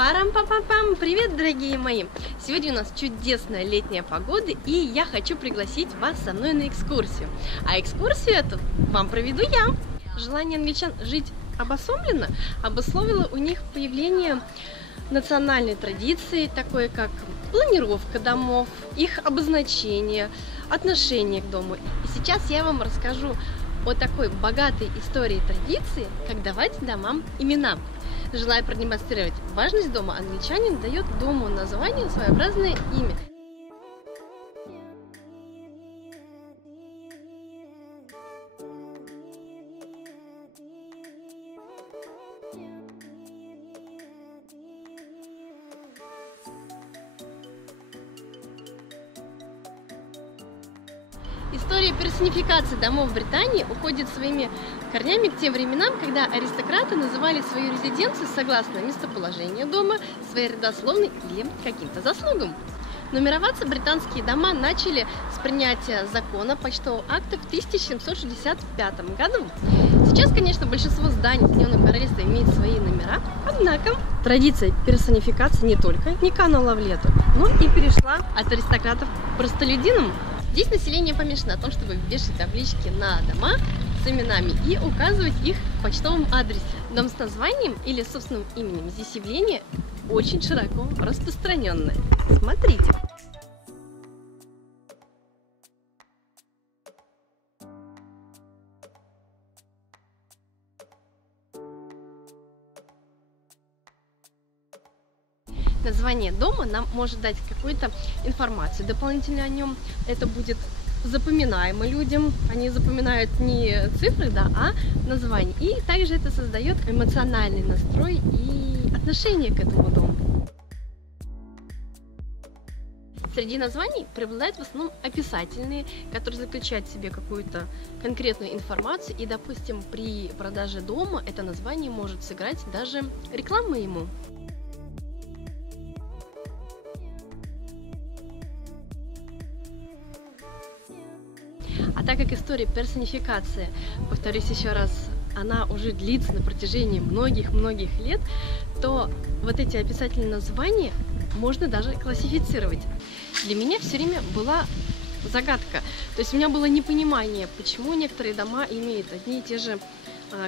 Парам-пам-пам-пам! Привет, дорогие мои! Сегодня у нас чудесная летняя погода, и я хочу пригласить вас со мной на экскурсию. А экскурсию эту вам проведу я. Желание англичан жить обособленно обусловило у них появление национальной традиции, такой как планировка домов, их обозначение, отношение к дому. И сейчас я вам расскажу о такой богатой истории традиции, как давать домам имена. Желая продемонстрировать важность дома, англичанин дает дому название своеобразное имя. История персонификации домов в Британии уходит своими корнями к тем временам, когда аристократы называли свою резиденцию согласно местоположению дома, своей родословной или каким-то заслугам. Нумероваться британские дома начали с принятия закона почтового акта в 1765 году. Сейчас, конечно, большинство зданий Соединенного Королевства имеет свои номера, однако традиция персонификации не канула в лету, но и перешла от аристократов к простолюдинам. Здесь население помешано на том, чтобы вешать таблички на дома с именами и указывать их в почтовом адресе. Дом с названием или собственным именем здесь явление очень широко распространенное. Смотрите. Название дома нам может дать какую-то информацию дополнительно о нем. Это будет запоминаемо людям. Они запоминают не цифры, а название. И также это создает эмоциональный настрой и отношение к этому дому. Среди названий преобладают в основном описательные, которые заключают в себе какую-то конкретную информацию. И, допустим, при продаже дома это название может сыграть даже рекламу ему. А так как история персонификации, повторюсь еще раз, она уже длится на протяжении многих-многих лет, то вот эти описательные названия можно даже классифицировать. Для меня все время была загадка. То есть у меня было непонимание, почему некоторые дома имеют одни и те же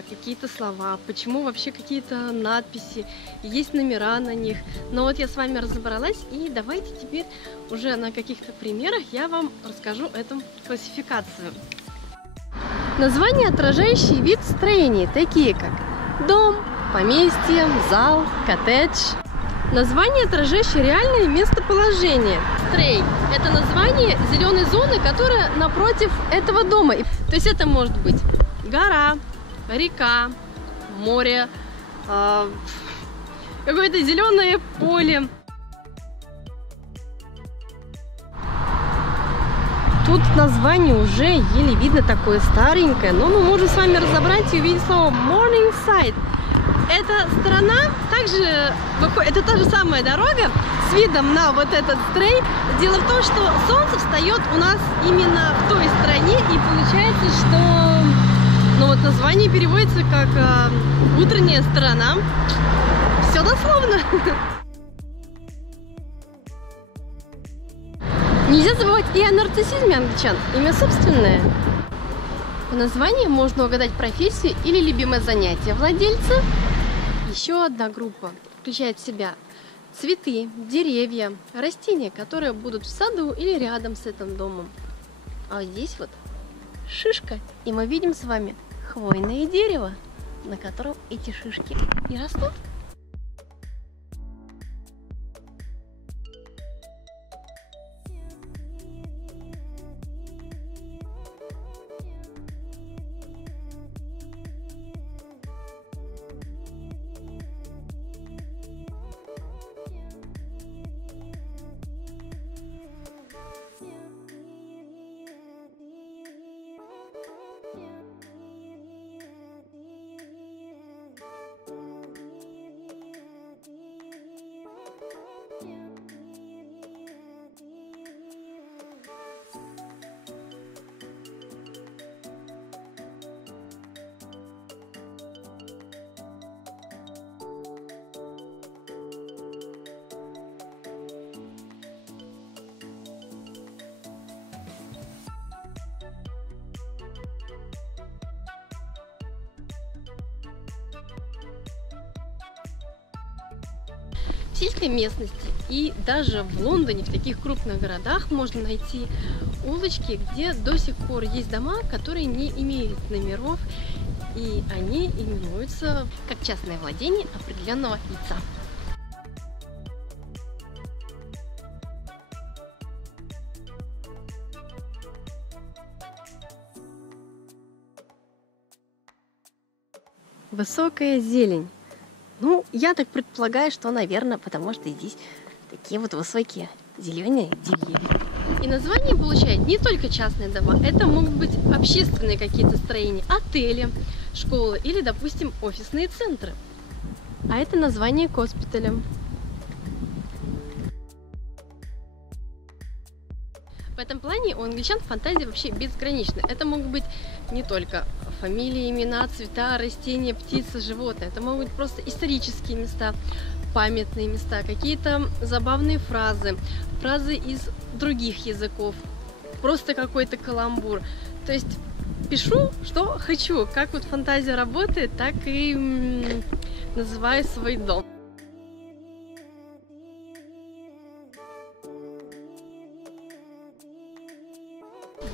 какие-то слова, почему вообще какие-то надписи, есть номера на них. Но вот я с вами разобралась, и давайте теперь уже на каких-то примерах я вам расскажу эту классификацию. Названия, отражающие вид строений, такие как дом, поместье, зал, коттедж. Название, отражающее реальное местоположение. Стрей – это название зеленой зоны, которая напротив этого дома. То есть это может быть гора, река, море, какое-то зеленое поле. Тут название уже еле видно, такое старенькое, но мы можем с вами разобрать и увидеть слово Morningside. Эта сторона также, это та же самая дорога с видом на вот этот стрей. Дело в том, что солнце встает у нас именно в той стороне, и получается, что название переводится как утренняя сторона. Все дословно. Нельзя забывать и о нарциссизме англичан. Имя собственное. По названию можно угадать профессию или любимое занятие владельца. Еще одна группа включает в себя цветы, деревья, растения, которые будут в саду или рядом с этим домом. А вот здесь вот шишка, и мы видим с вами хвойное дерево, на котором эти шишки и растут. сельской местности и даже в Лондоне, в таких крупных городах, можно найти улочки, где до сих пор есть дома, которые не имеют номеров, и они именуются как частное владение определенного лица. Высокая зелень. Ну, я так предполагаю, что, наверное, потому что здесь такие вот высокие зеленые деревья. И название получает не только частные дома, это могут быть общественные какие-то строения, отели, школы или, допустим, офисные центры. А это название госпиталя. В этом плане у англичан фантазия вообще безгранична. Это могут быть не только фамилии, имена, цвета, растения, птицы, животные. Это могут быть просто исторические места, памятные места, какие-то забавные фразы, фразы из других языков, просто какой-то каламбур. То есть пишу, что хочу. Как вот фантазия работает, так и называю свой дом.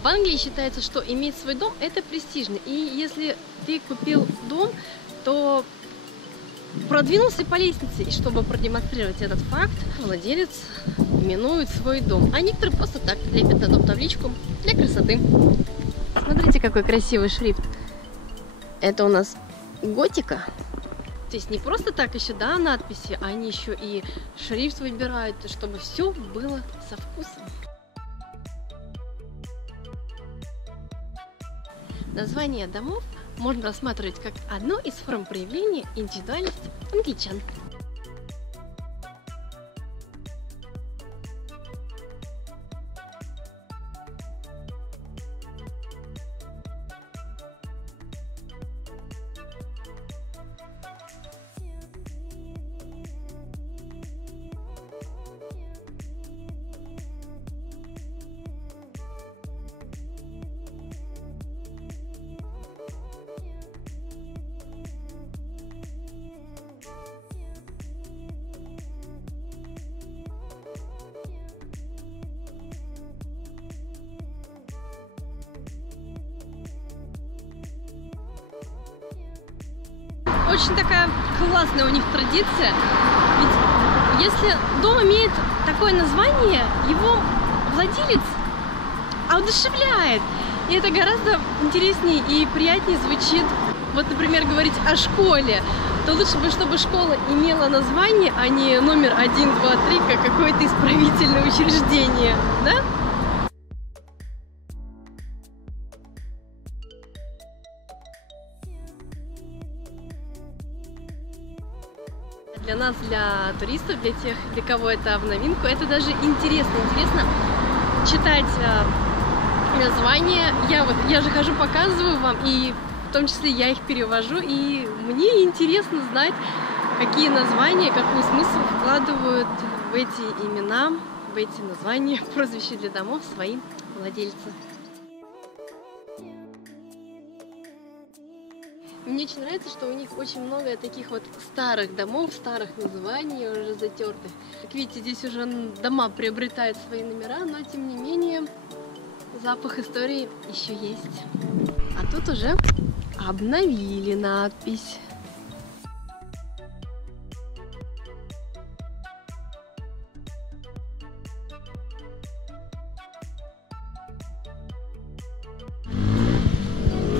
В Англии считается, что иметь свой дом – это престижно. И если ты купил дом, то продвинулся по лестнице. И чтобы продемонстрировать этот факт, владелец именует свой дом. А некоторые просто так лепят на дом табличку для красоты. Смотрите, какой красивый шрифт. Это у нас готика. То есть не просто так еще, да, надписи, они еще и шрифт выбирают, чтобы все было со вкусом. Название домов можно рассматривать как одно из форм проявления индивидуальности англичан. Очень такая классная у них традиция, ведь если дом имеет такое название, его владелец одушевляет, и это гораздо интереснее и приятнее звучит. Вот, например, говорить о школе, то лучше бы, чтобы школа имела название, а не номер 1, 2, 3, как какое-то исправительное учреждение, да? Для нас, для туристов, для тех, для кого это в новинку, это даже интересно. Интересно читать названия. Я же хожу, показываю вам, и в том числе я их перевожу, и мне интересно знать, какие названия, какой смысл вкладывают в эти имена, в эти названия, прозвища для домов свои владельцы. Мне очень нравится, что у них очень много таких вот старых домов, старых названий, уже затертых. Как видите, здесь уже дома приобретают свои номера, но тем не менее запах истории еще есть. А тут уже обновили надпись.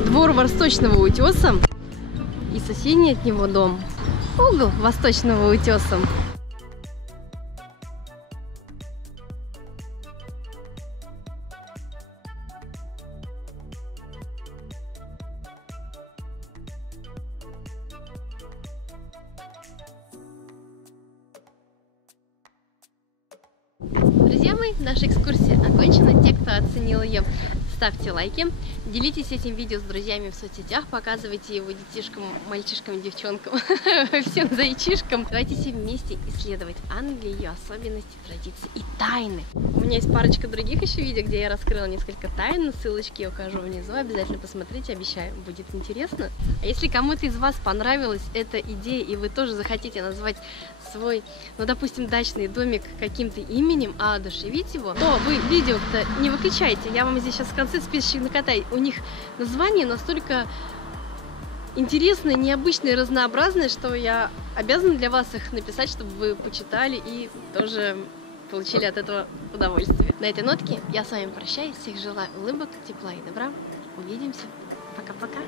Двор Восточного утеса и соседний от него дом. Угол Восточного утеса. Друзья мои, наша экскурсия окончена. Те, кто оценил ее, ставьте лайки, делитесь этим видео с друзьями в соцсетях, показывайте его детишкам, мальчишкам, девчонкам, всем зайчишкам. Давайте все вместе исследовать Англию, ее особенности, традиции и тайны. У меня есть парочка других еще видео, где я раскрыла несколько тайн, ссылочки я укажу внизу, обязательно посмотрите, обещаю, будет интересно. А если кому-то из вас понравилась эта идея, и вы тоже захотите назвать свой, ну, допустим, дачный домик каким-то именем, а одушевить его, то вы видео-то не выключайте. Я вам здесь сейчас в конце списочек накатаю. У них название настолько интересное, необычное, разнообразное, что я обязана для вас их написать, чтобы вы почитали и тоже получили от этого удовольствие. На этой нотке я с вами прощаюсь. Всех желаю улыбок, тепла и добра. Увидимся. Пока-пока.